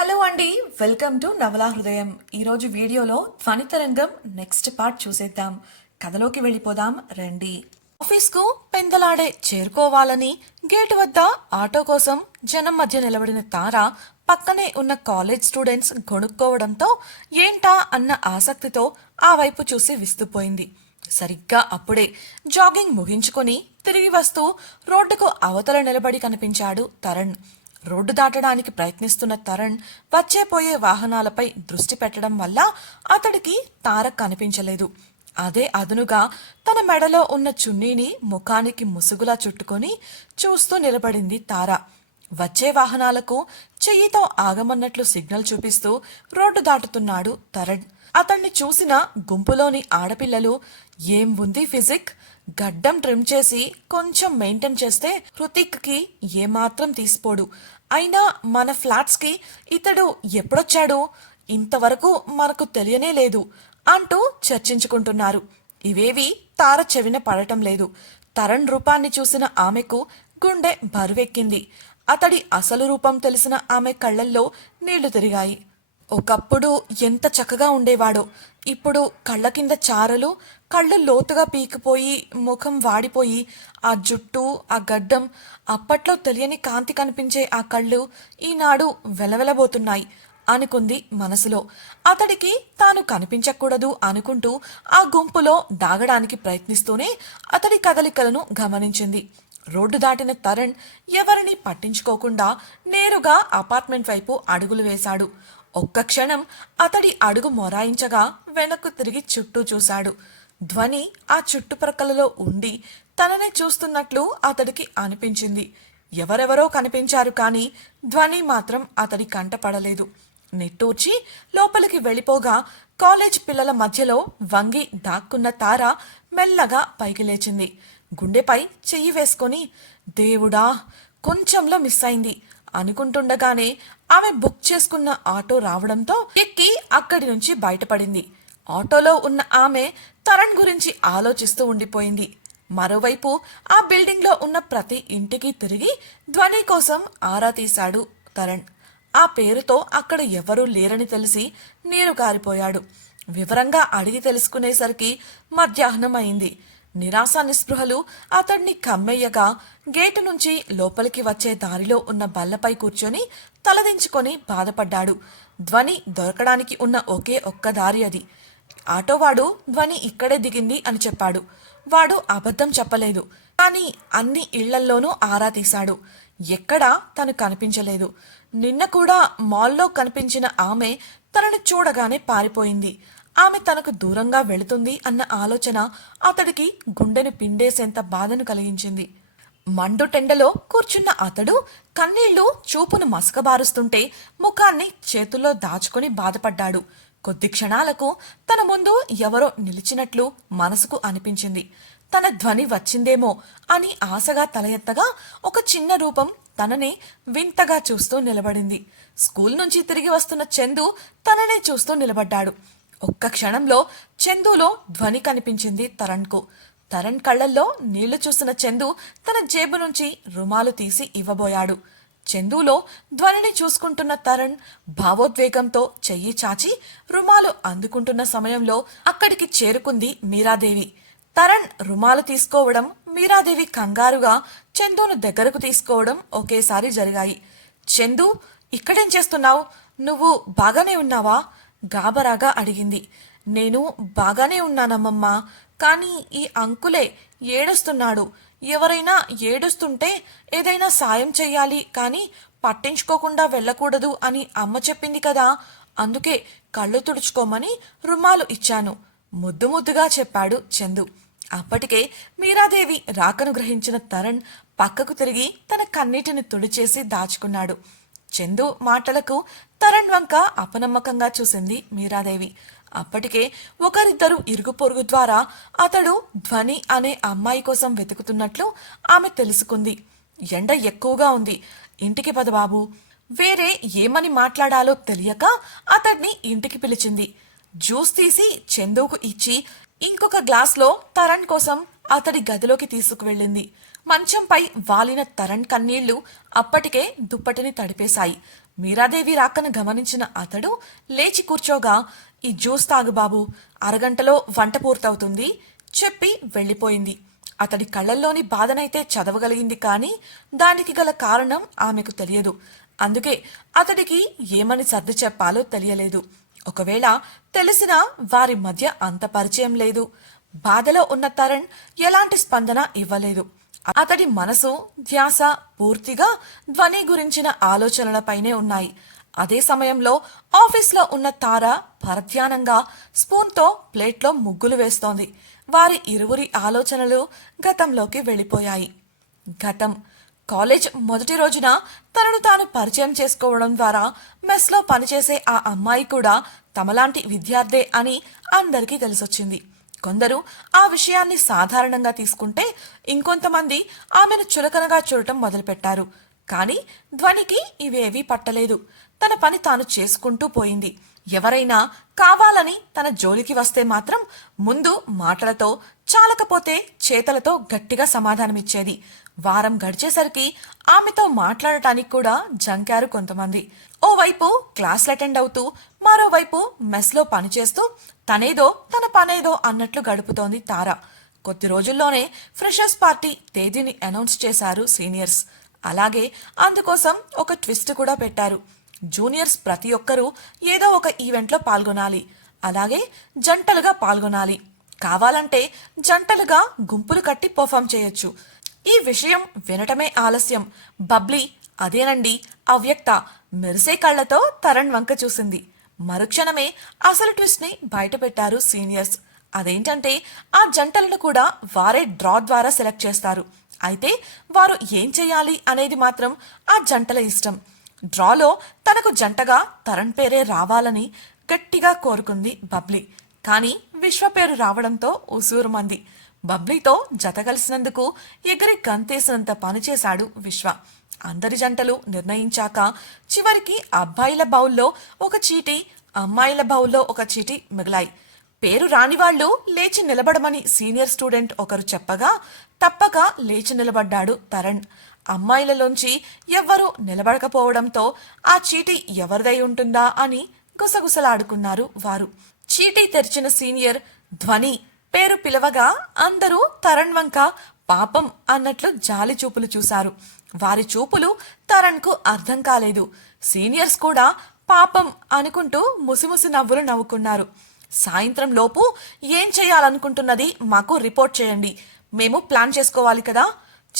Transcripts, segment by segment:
Hello అండి welcome to నవలా హృదయం. ఈరోజు వీడియోలో ధ్వనితరంగం నెక్స్ట్ పార్ట్ చూసేద్దాం. కథలోకి వెళ్ళిపోదాం రండి. ఆఫీస్కు పెందలాడే చేరుకోవాలని గేటు వద్ద ఆటో కోసం జనం మధ్య నిలబడిన తార పక్కనే ఉన్న కాలేజ్ స్టూడెంట్స్ గొణుక్కోవడంతో ఏంటా అన్న ఆసక్తితో ఆ వైపు చూసి విస్తుపోయింది. సరిగ్గా అప్పుడే జాగింగ్ ముగించుకొని తిరిగి వస్తూ రోడ్డుకు అవతల నిలబడి కనిపించాడు తరణ్. రోడ్డు దాటడానికి ప్రయత్నిస్తున్న తరణ్ వచ్చేపోయే వాహనాలపై దృష్టి పెట్టడం వల్ల అతడికి తార కనిపించలేదు. అదే అదునుగా తన మెడలో ఉన్న చున్నీని ముఖానికి ముసుగులా చుట్టుకొని చూస్తూ నిలబడింది తార. వచ్చే వాహనాలకు చెయ్యితో ఆగమన్నట్లు సిగ్నల్ చూపిస్తూ రోడ్డు దాటుతున్నాడు తరణ్. అతన్ని చూసిన గుంపులోని ఆడపిల్లలు ఏం ఉంది ఫిజిక్? గడ్డం ట్రిమ్ చేసి కొంచెం మెయింటైన్ చేస్తే హృతిక్కి ఏమాత్రం తీసిపోడు. అయినా మన ఫ్లాట్స్కి ఇతడు ఎప్పుడొచ్చాడు? ఇంతవరకు మనకు తెలియనే లేదు అంటూ చర్చించుకుంటున్నారు. ఇవేవి తార చెవిన పడటం లేదు. తరణ్ రూపాన్ని చూసిన ఆమెకు గుండె బరువెక్కింది. అతడి అసలు రూపం తెలిసిన ఆమె కళ్ళల్లో నీళ్ళు తిరిగాయి. ఒకప్పుడు ఎంత చక్కగా ఉండేవాడో. ఇప్పుడు కళ్ళ కింద చారలు కళ్ళు లోతుగా పీకిపోయి ముఖం వాడిపోయి ఆ జుట్టు ఆ గడ్డం అప్పట్లో తెలియని కాంతి కనిపించే ఆ కళ్ళు ఈనాడు వెలవెలబోతున్నాయి అనుకుంది మనసులో. అతడికి తాను కనిపించకూడదు అనుకుంటూ ఆ గుంపులో దాగడానికి ప్రయత్నిస్తూనే అతడి కదలికలను గమనించింది. రోడ్డు దాటిన తరణ్ ఎవరిని పట్టించుకోకుండా నేరుగా అపార్ట్మెంట్ వైపు అడుగులు వేశాడు. ఒక్క క్షణం అతడి అడుగు మొరాయించగా వెనక్కు తిరిగి చుట్టూ చూశాడు. ధ్వని ఆ చుట్టుప్రక్కలలో ఉండి తననే చూస్తున్నట్లు అతడికి అనిపించింది. ఎవరెవరో కనిపించారు కానీ ధ్వని మాత్రం అతడి కంటపడలేదు నిట్టూర్చి లోపలికి వెళ్ళిపోగా కాలేజ్ పిల్లల మధ్యలో వంగి దాక్కున్న తార మెల్లగా పైకి లేచింది. గుండెపై చెయ్యి వేసుకొని దేవుడా కొంచెంలో మిస్ అయింది అనుకుంటుండగానే ఆమె బుక్ చేసుకున్న ఆటో రావడంతో ఎక్కి అక్కడి నుంచి బయటపడింది. ఆటోలో ఉన్న ఆమె తరణ్ గురించి ఆలోచిస్తూ ఉండిపోయింది. మరోవైపు ఆ బిల్డింగ్లో ఉన్న ప్రతి ఇంటికి తిరిగి ధ్వని కోసం ఆరా తీశాడు తరణ్. ఆ పేరుతో అక్కడ ఎవరూ లేరని తెలిసి నీరు కారిపోయాడు. వివరంగా అడిగి తెలుసుకునేసరికి మధ్యాహ్నం అయింది నిరాశ నిస్పృహలు అతడిని కమ్మెయ్యగా గేటు నుంచి లోపలికి వచ్చే దారిలో ఉన్న బల్లపై కూర్చొని తలదించుకొని బాధపడ్డాడు. ధ్వని దొరకడానికి ఉన్న ఒకే ఒక్క దారి అది. ఆటోవాడు ధ్వని ఇక్కడే దిగింది అని చెప్పాడు. వాడు అబద్ధం చెప్పలేదు. కానీ అన్ని ఇళ్ళల్లోనూ ఆరా తీశాడు. ఎక్కడా తను కనిపించలేదు. నిన్న కూడా మాల్లో కనిపించిన ఆమె తనని చూడగానే పారిపోయింది. ఆమె తనకు దూరంగా వెళుతుంది అన్న ఆలోచన అతడికి గుండెను పిండేసేంత బాధను కలిగించింది. మండుటెండలో కూర్చున్న అతడు కన్నీళ్ళు చూపును మసకబారుస్తుంటే ముఖాన్ని చేతుల్లో దాచుకుని బాధపడ్డాడు. కొద్ది క్షణాలకు తన ముందు ఎవరో నిలిచినట్లు మనసుకు అనిపించింది. తన ధ్వని వచ్చిందేమో అని ఆశగా తల ఎత్తగా ఒక చిన్న రూపం తనని వింతగా చూస్తూ నిలబడింది. స్కూల్ నుంచి తిరిగి వస్తున్న చందు తననే చూస్తూ నిలబడ్డాడు. ఒక్క క్షణంలో చందులో ధ్వని కనిపించింది తరణ్కు. తరణ్ కళ్ళల్లో నీళ్ళు చూసిన చందు తన జేబు నుంచి రుమాలు తీసి ఇవ్వబోయాడు. చందులో ధ్వనిని చూసుకుంటున్న తరణ్ భావోద్వేగంతో చెయ్యి చాచి రుమాలు అందుకుంటున్న సమయంలో అక్కడికి చేరుకుంది మీరాదేవి. తరణ్ రుమాలు తీసుకోవడం మీరాదేవి కంగారుగా చందును దగ్గరకు తీసుకోవడం ఒకేసారి జరిగాయి. చందు ఇక్కడేం చేస్తున్నావు? నువ్వు బాగానే ఉన్నావా? గాబరాగా అడిగింది. నేను బాగానే ఉన్నానమ్మమ్మా కానీ ఈ అంకులే ఏడుస్తున్నాడు. ఎవరైనా ఏడుస్తుంటే ఏదైనా సాయం చెయ్యాలి కానీ పట్టించుకోకుండా వెళ్ళకూడదు అని అమ్మ చెప్పింది కదా. అందుకే కళ్ళు తుడుచుకోమని రుమాలు ఇచ్చాను. ముద్దు ముద్దుగా చెప్పాడు చందు. అప్పటికే మీరాదేవి రాకను గ్రహించిన తరణ్ పక్కకు తిరిగి తన కన్నీటిని తుడిచేసి దాచుకున్నాడు. చందు మాటలకు తరణ్ వంక అపనమ్మకంగా చూసింది మీరాదేవి. అప్పటికే ఒకరిద్దరు ఇరుగు పొరుగు ద్వారా అతడు ధ్వని అనే అమ్మాయి కోసం వెతుకుతున్నట్లు ఆమె తెలుసుకుంది. ఎండ ఎక్కువగా ఉంది. ఇంటికి పద బాబు. వేరే ఏమని మాట్లాడాలో తెలియక అతడిని ఇంటికి పిలిచింది. జ్యూస్ తీసి చందుకు ఇచ్చి ఇంకొక గ్లాస్లో తరణ్ కోసం అతడి గదిలోకి తీసుకువెళ్ళింది. మంచంపై వాలిన తరణ్ కన్నీళ్ళు అప్పటికే దుప్పటిని తడిపేశాయి. మీరాదేవి రాకను గమనించిన అతడు లేచి కూర్చోగా ఈ జ్యూస్ తాగు బాబు. అరగంటలో వంట పూర్తవుతుంది. చెప్పి వెళ్ళిపోయింది. అతడి కళ్ళల్లోని బాధనైతే చదవగలిగింది కానీ దానికి గల కారణం ఆమెకు తెలియదు. అందుకే అతడికి ఏమని సర్ది చెప్పాలో తెలియలేదు. ఒకవేళ తెలిసినా వారి మధ్య అంత పరిచయం లేదు. బాధలో ఉన్న తరణ్ ఎలాంటి స్పందన ఇవ్వలేదు. అతడి మనసు ధ్యాస పూర్తిగా ధ్వని గురించిన ఆలోచనలపైనే ఉన్నాయి. అదే సమయంలో ఆఫీస్లో ఉన్న తార పరధ్యానంగా స్పూన్తో ప్లేట్లో ముగ్గులు వేస్తోంది. వారి ఇరువురి ఆలోచనలు గతంలోకి వెళ్ళిపోయాయి. గతం కాలేజ్ మొదటి రోజున తనను తాను పరిచయం చేసుకోవడం ద్వారా మెస్లో పనిచేసే ఆ అమ్మాయి కూడా తమలాంటి విద్యార్థే అని అందరికీ తెలిసొచ్చింది. కొందరు ఆ విషయాన్ని సాధారణంగా తీసుకుంటే ఇంకొంతమంది ఆమెను చులకనగా చూడటం మొదలుపెట్టారు. కానీ ధ్వనికి ఇవేవీ పట్టలేదు. తన పని తాను చేసుకుంటూ పోయింది. ఎవరైనా కావాలని తన జోలికి వస్తే మాత్రం ముందు మాటలతో చాలకపోతే చేతలతో గట్టిగా సమాధానమిచ్చేది. వారం గడిచేసరికి ఆమెతో మాట్లాడటానికి కూడా జంకారు కొంతమంది. ఓవైపు క్లాసులు అటెండ్ అవుతూ మరోవైపు మెస్లో పనిచేస్తూ తనేదో తన పనేదో అన్నట్లు గడుపుతోంది తార. కొద్ది రోజుల్లోనే ఫ్రెషర్స్ పార్టీ తేదీని అనౌన్స్ చేశారు సీనియర్స్. అలాగే అందుకోసం ఒక ట్విస్ట్ కూడా పెట్టారు. జూనియర్స్ ప్రతి ఒక్కరూ ఏదో ఒక ఈవెంట్లో పాల్గొనాలి. అలాగే జంటలుగా పాల్గొనాలి. కావాలంటే జంటలుగా గుంపులు కట్టి పర్ఫామ్ చేయొచ్చు. ఈ విషయం వినటమే ఆలస్యం. బబ్లీ అదేనండి అవ్యక్త మెరిసే కళ్ళతో తరణ్ వంక చూసింది. మరుక్షణమే అసలు ట్విస్ట్ని బయటపెట్టారు సీనియర్స్. అదేంటంటే ఆ జంటలను కూడా వారే డ్రా ద్వారా సెలెక్ట్ చేస్తారు. అయితే వారు ఏం చేయాలి అనేది మాత్రం ఆ జంటల ఇష్టం. డ్రాలో తనకు జంటగా తరణ్ పేరే రావాలని గట్టిగా కోరుకుంది బబ్లీ. కానీ విశ్వ పేరు రావడంతో ఉసూరుమంది. బబ్లీతో జత కలిసినందుకు ఎగిరి గంతేసినంత పనిచేశాడు విశ్వ. అందరి జంటలు నిర్ణయించాక చివరికి అబ్బాయిల బౌల్లో ఒక చీటి అమ్మాయిల బౌల్లో ఒక చీటి మిగిలాయి. పేరు రాని వాళ్ళు లేచి నిలబడమని సీనియర్ స్టూడెంట్ ఒకరు చెప్పగా తప్పక లేచి నిలబడ్డాడు తరణ్. అమ్మాయిలలోంచి ఎవ్వరూ నిలబడకపోవడంతో ఆ చీటి ఎవరిదై ఉంటుందా అని గుసగుసలాడుకున్నారు వారు. చీటీ తెరిచిన సీనియర్ ధ్వని పేరు పిలవగా అందరూ తరణ్ వంక పాపం అన్నట్లు జాలి చూపులు చూశారు. వారి చూపులు తరణ్కు అర్థం కాలేదు. సీనియర్స్ కూడా పాపం అనుకుంటూ ముసిముసి నవ్వులు నవ్వుకున్నారు. సాయంత్రం లోపు ఏం చేయాలనుకుంటున్నది మాకు రిపోర్ట్ చేయండి. మేము ప్లాన్ చేసుకోవాలి కదా.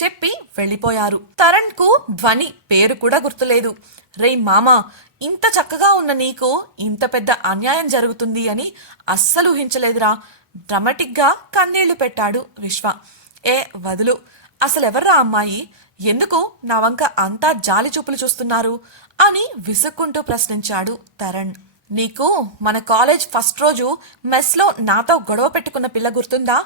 చెప్పి వెళ్ళిపోయారు. తరణ్కు ధ్వని పేరు కూడా గుర్తులేదు. రేయ్ మామా ఇంత చక్కగా ఉన్న నీకు ఇంత పెద్ద అన్యాయం జరుగుతుంది అని అస్సలు ఊహించలేదురా. డ్రమటిక్గా కన్నీళ్ళు పెట్టాడు విశ్వ. ఏ వదులు అసలెవర్రా అమ్మాయి? ఎందుకు నా వంక అంతా జాలి చూపులు చూస్తున్నారు? అని విసుక్కుంటూ ప్రశ్నించాడు తరణ్. నీకు మన కాలేజ్ ఫస్ట్ రోజు మెస్లో నాతో గొడవ పెట్టుకున్న పిల్ల గుర్తుందా?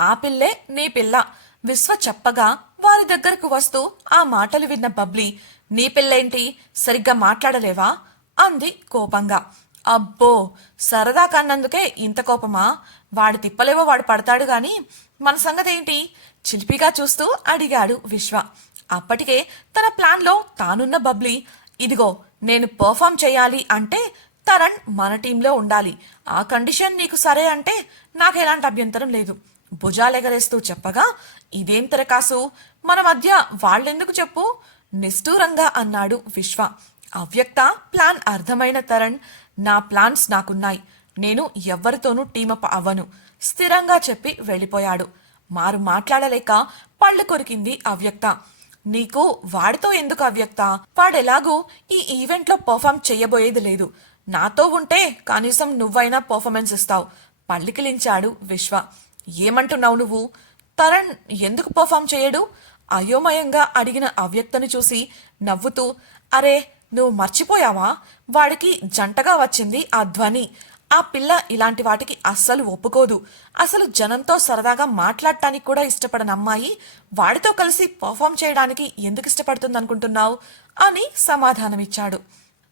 ఆ పిల్లే నీ పిల్ల. విశ్వ చెప్పగా వారి దగ్గరకు వస్తూ ఆ మాటలు విన్న బబ్లీ నీ పిల్లేంటి? సరిగ్గా మాట్లాడలేవా? అంది కోపంగా. అబ్బో సరదా కన్నందుకే ఇంత కోపమా? వాడు తిప్పలేవో వాడు పడతాడు గాని మన సంగతేంటి? చిలిపిగా చూస్తూ అడిగాడు విశ్వ. అప్పటికే తన ప్లాన్లో తానున్న బబ్లీ ఇదిగో నేను పర్ఫామ్ చేయాలి అంటే తరణ్ మన టీంలో ఉండాలి. ఆ కండిషన్ నీకు సరే అంటే నాకు ఎలాంటి అభ్యంతరం లేదు. భుజాలెగరేస్తూ చెప్పగా ఇదేం తెరకాసు? మన మధ్య వాళ్ళెందుకు చెప్పు? నిష్ఠూరంగా అన్నాడు విశ్వ. అవ్యక్త ప్లాన్ అర్థమైన తరణ్ నా ప్లాన్స్ నాకున్నాయి. నేను ఎవ్వరితోనూ టీమప్ అవ్వను. స్థిరంగా చెప్పి వెళ్ళిపోయాడు. మారు మాట్లాడలేక పళ్ళు కొరికింది అవ్యక్త. నీకు వాడితో ఎందుకు అవ్యక్త? వాడెలాగూ ఈ ఈవెంట్లో పర్ఫామ్ చెయ్యబోయేది లేదు. నాతో ఉంటే కనీసం నువ్వైనా పర్ఫార్మెన్స్ ఇస్తావు. పళ్ళికిలించాడు విశ్వ. ఏమంటున్నావు నువ్వు? తరణ్ ఎందుకు పర్ఫామ్ చేయడు? అయోమయంగా అడిగిన అవ్యక్తను చూసి నవ్వుతూ అరే నువ్వు మర్చిపోయావా? వాడికి జంటగా వచ్చింది ఆ ధ్వని. ఆ పిల్ల ఇలాంటి వాటికి అస్సలు ఒప్పుకోదు. అసలు జనంతో సరదాగా మాట్లాడటానికి కూడా ఇష్టపడని అమ్మాయి వాడితో కలిసి పర్ఫామ్ చేయడానికి ఎందుకు ఇష్టపడుతుందనుకుంటున్నావు? అని సమాధానమిచ్చాడు.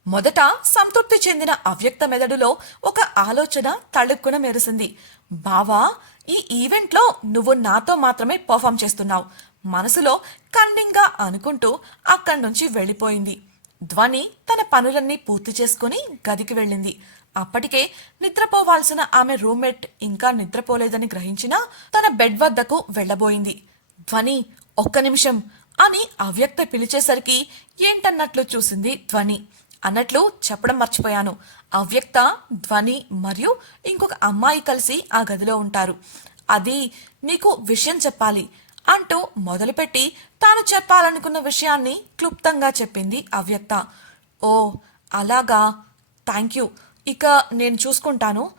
మొదట సంతృప్తి చెందిన అవ్యక్త మెదడులో ఒక ఆలోచన తళుక్కున మెరిసింది. బావా ఈ ఈవెంట్లో నువ్వు నాతో మాత్రమే పర్ఫామ్ చేస్తున్నావు. మనసులో కండింగ్గా అనుకుంటూ అక్కడి నుంచి వెళ్ళిపోయింది. ధ్వని తన పనులన్నీ పూర్తి చేసుకుని గదికి వెళ్ళింది. అప్పటికే నిద్రపోవాల్సిన ఆమె రూమ్మేట్ ఇంకా నిద్రపోలేదని గ్రహించినా తన బెడ్ వద్దకు వెళ్ళబోయింది. ధ్వని ఒక్క నిమిషం అని అవ్యక్త పిలిచేసరికి ఏంటన్నట్లు చూసింది ధ్వని. అన్నట్లు చెప్పడం మర్చిపోయాను. అవ్యక్త ధ్వని మరియు ఇంకొక అమ్మాయి కలిసి ఆ గదిలో ఉంటారు. అది నీకు విషయం చెప్పాలి అంటూ మొదలుపెట్టి తాను చెప్పాలనుకున్న విషయాన్ని క్లుప్తంగా చెప్పింది అవ్యక్త. ఓ అలాగా. Thank you. ఇక నేను చూసుకుంటాను.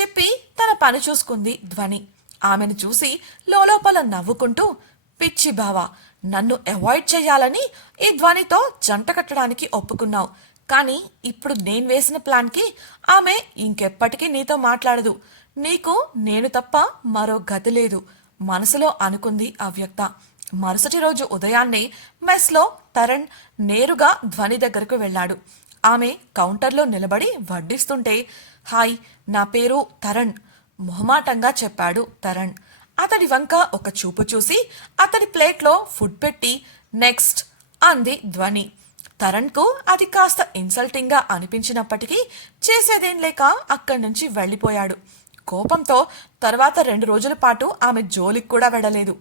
చెప్పి తన పని చూసుకుంది ధ్వని. ఆమెను చూసి లోలోపల నవ్వుకుంటూ పిచ్చి బావా నన్ను అవాయిడ్ చేయాలని ఈ ధ్వనితో జంట కట్టడానికి ఒప్పుకున్నావు. కానీ ఇప్పుడు నేను వేసిన ప్లాన్కి ఆమె ఇంకెప్పటికీ నీతో మాట్లాడదు. నీకు నేను తప్ప మరో గతి లేదు. మనసులో అనుకుంది అవ్యక్త. మరుసటి రోజు ఉదయాన్నే మెస్లో తరణ్ నేరుగా ధ్వని దగ్గరకు వెళ్ళాడు. ఆమె కౌంటర్లో నిలబడి వడ్డిస్తుంటే హాయ్ నా పేరు తరణ్ మొహమాటంగా చెప్పాడు తరణ్. అతడి వంక ఒక చూపు చూసి అతడి ప్లేట్లో ఫుడ్ పెట్టి నెక్స్ట్ అంది ధ్వని. తరణ్కు అది కాస్త ఇన్సల్టింగ్గా అనిపించినప్పటికీ చేసేదేం లేక అక్కడి నుంచి వెళ్ళిపోయాడు. కోపంతో తర్వాత రెండు రోజుల పాటు ఆమె జోలికి కూడా వెళ్ళలేదు.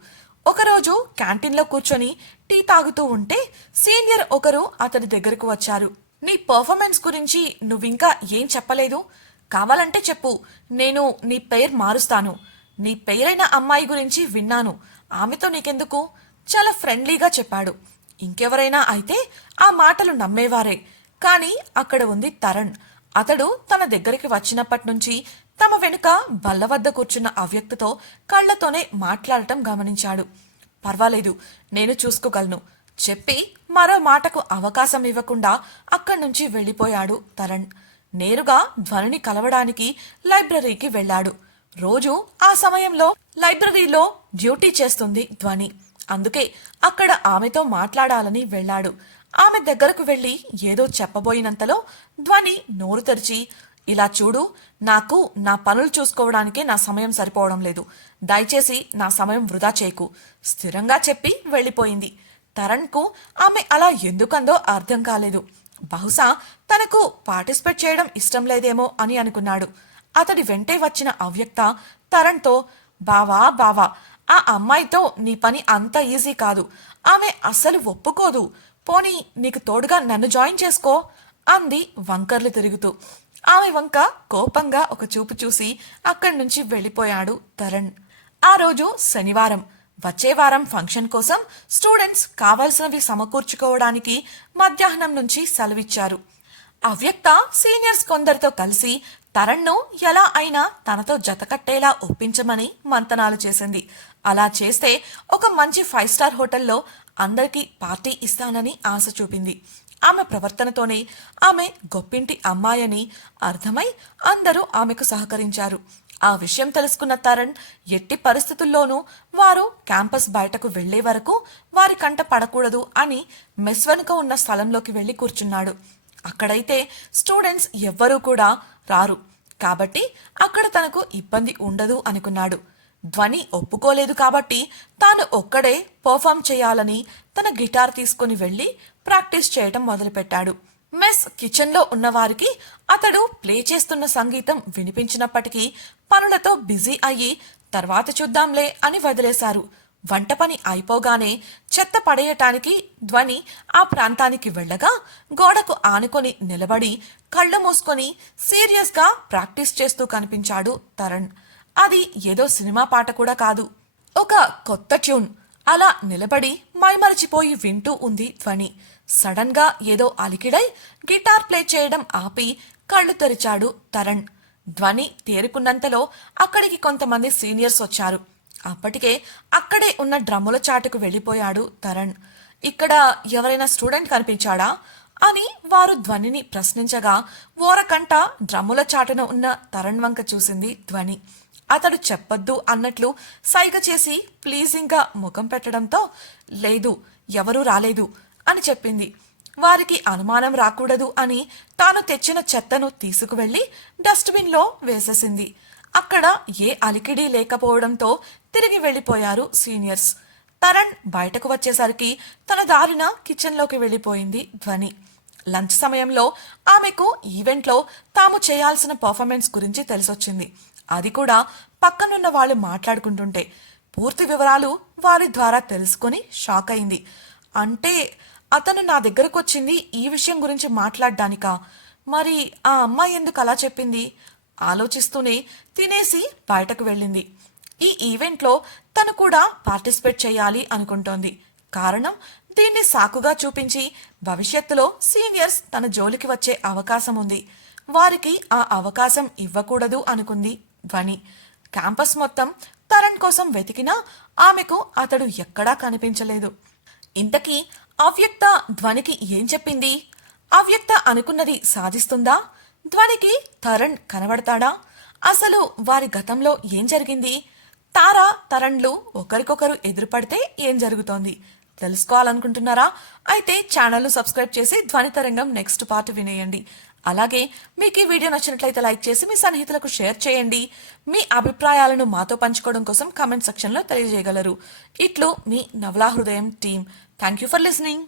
ఒకరోజు క్యాంటీన్లో కూర్చొని టీ తాగుతూ ఉంటే సీనియర్ ఒకరు అతని దగ్గరకు వచ్చారు. నీ పర్ఫార్మెన్స్ గురించి నువ్వింకా ఏం చెప్పలేదు? కావాలంటే చెప్పు. నేను నీ పేరు మారుస్తాను. నీ పేరైన అమ్మాయి గురించి విన్నాను. ఆమెతో నీకెందుకు? చాలా ఫ్రెండ్లీగా చెప్పాడు. ఇంకెవరైనా అయితే ఆ మాటలు నమ్మేవారే. కానీ అక్కడ ఉంది తరణ్. అతడు తన దగ్గరికి వచ్చినప్పటి నుంచి తమ వెనుక బల్ల వద్ద కూర్చున్న అవ్యక్తితో కళ్ళతోనే మాట్లాడటం గమనించాడు. పర్వాలేదు నేను చూసుకోగలను. చెప్పి మరో మాటకు అవకాశం ఇవ్వకుండా అక్కడి నుంచి వెళ్ళిపోయాడు తరణ్. నేరుగా ధ్వనిని కలవడానికి లైబ్రరీకి వెళ్ళాడు. రోజు ఆ సమయంలో లైబ్రరీలో డ్యూటీ చేస్తుంది ధ్వని. అందుకే అక్కడ ఆమెతో మాట్లాడాలని వెళ్ళాడు. ఆమె దగ్గరకు వెళ్ళి ఏదో చెప్పబోయినంతలో ధ్వని నోరు తెరిచి ఇలా చూడు నాకు నా పనులు చూసుకోవడానికే నా సమయం సరిపోవడం లేదు. దయచేసి నా సమయం వృధా చేయకు. స్థిరంగా చెప్పి వెళ్ళిపోయింది. తరణ్కు ఆమె అలా ఎందుకందో అర్థం కాలేదు. బహుశా తనకు పార్టిసిపేట్ చేయడం ఇష్టం లేదేమో అని అనుకున్నాడు. అతడి వెంటే వచ్చిన అవ్యక్త తరణ్తో బావా బావా ఆ అమ్మాయితో నీ పని అంత ఈజీ కాదు. ఆమె అస్సలు ఒప్పుకోదు. పోనీ నీకు తోడుగా నన్ను జాయిన్ చేసుకో అంది వంకర్లు తిరుగుతూ. ఆమె వంక కోపంగా ఒక చూపు చూసి అక్కడి నుంచి వెళ్ళిపోయాడు తరణ్. ఆ రోజు శనివారం. వచ్చే వారం ఫంక్షన్ కోసం స్టూడెంట్స్ కావాల్సినవి సమకూర్చుకోవడానికి మధ్యాహ్నం నుంచి సెలవిచ్చారు. అవ్యక్త సీనియర్స్ కొందరితో కలిసి తరణ్ను ఎలా అయినా తనతో జతకట్టేలా ఒప్పించమని మంతనాలు చేసింది. అలా చేస్తే ఒక మంచి ఫైవ్ స్టార్ హోటల్లో అందరికీ పార్టీ ఇస్తానని ఆశ చూపింది. ఆమె ప్రవర్తనతోనే ఆమె గొప్పింటి అమ్మాయని అర్థమై అందరూ ఆమెకు సహకరించారు. ఆ విషయం తెలుసుకున్న తరణ్ ఎట్టి పరిస్థితుల్లోనూ వారు క్యాంపస్ బయటకు వెళ్ళే వరకు వారి కంట పడకూడదు అని మెస్ వెనుక ఉన్న స్థలంలోకి వెళ్ళి కూర్చున్నాడు. అక్కడైతే స్టూడెంట్స్ ఎవ్వరూ కూడా రారు. కాబట్టి అక్కడ తనకు ఇబ్బంది ఉండదు అనుకున్నాడు. ధ్వని ఒప్పుకోలేదు కాబట్టి తాను ఒక్కడే పర్ఫామ్ చేయాలని తన గిటార్ తీసుకుని వెళ్ళి ప్రాక్టీస్ చేయటం మొదలుపెట్టాడు. మెస్ కిచెన్లో ఉన్నవారికి అతడు ప్లే చేస్తున్న సంగీతం వినిపించినప్పటికీ పనులతో బిజీ అయ్యి తర్వాత చూద్దాంలే అని వదిలేశారు. వంట పని అయిపోగానే చెత్త పడేయటానికి ధ్వని ఆ ప్రాంతానికి వెళ్ళగా గోడకు ఆనుకొని నిలబడి కళ్ళు మూసుకొని సీరియస్గా ప్రాక్టీస్ చేస్తూ కనిపించాడు తరణ్. అది ఏదో సినిమా పాట కూడా కాదు. ఒక కొత్త ట్యూన్. అలా నిలబడి మైమరచిపోయి వింటూ ఉంది ధ్వని. సడన్గా ఏదో అలికిడై గిటార్ ప్లే చేయడం ఆపి కళ్ళు తెరిచాడు తరణ్. ధ్వని తేరుకున్నంతలో అక్కడికి కొంతమంది సీనియర్స్ వచ్చారు. అప్పటికే అక్కడే ఉన్న డ్రమ్ముల చాటుకు వెళ్ళిపోయాడు తరణ్. ఇక్కడ ఎవరైనా స్టూడెంట్ కనిపించాడా? అని వారు ధ్వనిని ప్రశ్నించగా ఓరకంట డ్రమ్ముల చాటున ఉన్న తరణ్ వంక చూసింది ధ్వని. అతడు చెప్పొద్దు అన్నట్లు సైగ చేసి ప్లీజింగ్గా ముఖం పెట్టడంతో లేదు ఎవరూ రాలేదు అని చెప్పింది. వారికి అనుమానం రాకూడదు అని తాను తెచ్చిన చెత్తను తీసుకువెళ్ళి డస్ట్బిన్లో వేసేసింది. అక్కడ ఏ అలికిడి లేకపోవడంతో తిరిగి వెళ్ళిపోయారు సీనియర్స్. తరణ్ బయటకు వచ్చేసరికి తన దారిన కిచెన్లోకి వెళ్ళిపోయింది ధ్వని. లంచ్ సమయంలో ఆమెకు ఈవెంట్లో తాము చేయాల్సిన పర్ఫార్మెన్స్ గురించి తెలిసొచ్చింది. అది కూడా పక్కనున్న వాళ్ళు మాట్లాడుకుంటుంటే పూర్తి వివరాలు వారి ద్వారా తెలుసుకొని షాక్ అయింది. అంటే అతను నా దగ్గరకు వచ్చింది ఈ విషయం గురించి మాట్లాడడానికా? మరి ఆ అమ్మాయి ఎందుకు అలా చెప్పింది? ఆలోచిస్తూనే తినేసి బయటకు వెళ్ళింది. ఈ ఈవెంట్లో తను కూడా పార్టిసిపేట్ చేయాలి అనుకుంటోంది. కారణం దీన్ని సాకుగా చూపించి భవిష్యత్తులో సీనియర్స్ తన జోలికి వచ్చే అవకాశం ఉంది. వారికి ఆ అవకాశం ఇవ్వకూడదు అనుకుంది. ధ్వని క్యాంపస్ మొత్తం తరణ్ కోసం వెతికినా ఆమెకు అతడు ఎక్కడా కనిపించలేదు. ఇంతకీ అవ్యక్త ధ్వనికి ఏం చెప్పింది? అవ్యక్త అనుకున్నది సాధిస్తుందా? ధ్వనికి తరణ్ కనబడతాడా? అసలు వారి గతంలో ఏం జరిగింది? తారా తరణ్లు ఒకరికొకరు ఎదురుపడితే ఏం జరుగుతోంది? తెలుసుకోవాలనుకుంటున్నారా? అయితే ఛానల్ను సబ్స్క్రైబ్ చేసి ధ్వని తరంగం నెక్స్ట్ పార్ట్ వినేయండి. అలాగే మీకు ఈ వీడియో నచ్చినట్లయితే లైక్ చేసి మీ సన్నిహితులకు షేర్ చేయండి. మీ అభిప్రాయాలను మాతో పంచుకోవడం కోసం కమెంట్ సెక్షన్లో తెలియజేయగలరు. ఇట్లు మీ నవలా హృదయం team thank you for listening